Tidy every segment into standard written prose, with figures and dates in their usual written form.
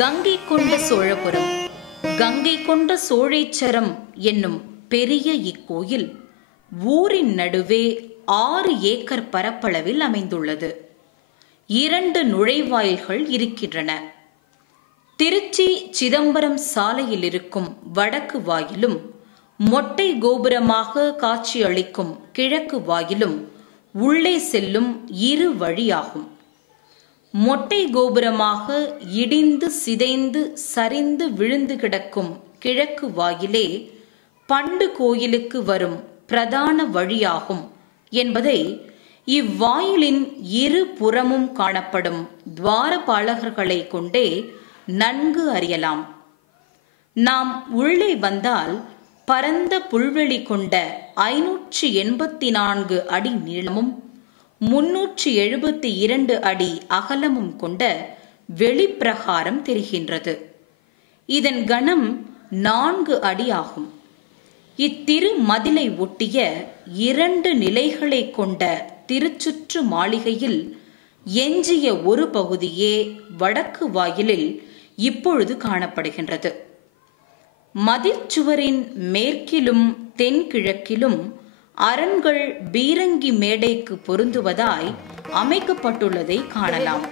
கங்கை கொண்ட சோழபுரம், கங்கை கொண்ட சோழேச்சரம் என்னும் பெரிய இக்கோயில் ஊரின் நடுவே 6 ஏக்கர் பரப்பளவில் அமைந்துள்ளது. 2 நுழைவாயில்கள் இருக்கின்றன. திருச்சி சிதம்பரம் சாலையில் இருக்கும் வடக்கு வாயிலும் மொட்டை கோபுரமாக காட்சியளிக்கும் கிழக்கு வாயிலும் உள்ளே செல்லும் 2 வழியாகும். மொட்டை கோபுரமாக இடிந்து சிதைந்து சரிந்து விழுந்து கிடக்கும் கிழக்கு வாயிலே பண்டு கோயிலுக்கு வரும் பிரதான வழியாகும் என்பதை இவ்வாயிலின் 2 புறமும் காணப்படும் துவாரபாலகர்களை கொண்டே நன்கு அறியலாம். நாம் உள்ளே வந்தால் பரந்த புல்வெளி கொண்ட 584 அடி நீளமும் 372 அடி அகலமும் கொண்ட வெளிப்பிரகாரம் தெரிகின்றது. இதன் கனம் 4 அடி ஆகும். இத்திரு மதிலை ஒட்டிய 2 நிலைகளை கொண்ட திருச்சுற்று மாளிகையில் எஞ்சிய ஒரு பகுதியே வடக்கு வாயிலில் இப்பொழுது காணப்படுகின்றது. மதிற்சுவரின் மேற்கிலும் தென்கிழக்கிலும் அரண்கள் பீரங்கி மேடைக்கு பொருந்துவதாய் அமைக்கப்பட்டுள்ளதை காணலாம்.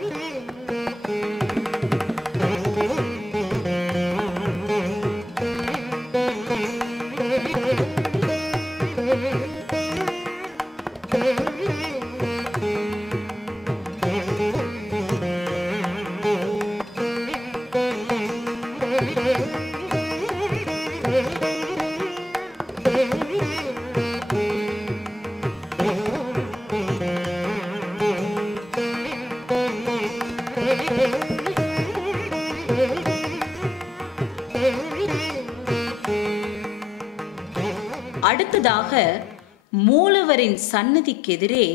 அடுத்ததாக மூலவரின் சன்னதிக்கெதிரே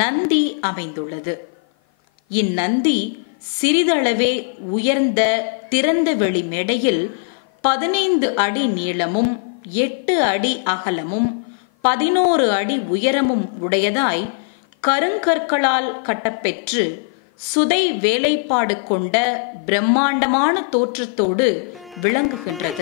நந்தி அமைந்துள்ளது. இந்நந்தி சிறிதளவே உயர்ந்த திறந்த வெளி மேடையில் 15 அடி நீளமும் 8 அடி அகலமும் 11 அடி உயரமும் உடையதாய் கருங்கற்களால் கட்டப்பெற்று சுதை வேலைப்பாடு கொண்ட பிரம்மாண்டமான தோற்றத்தோடு விளங்குகின்றது.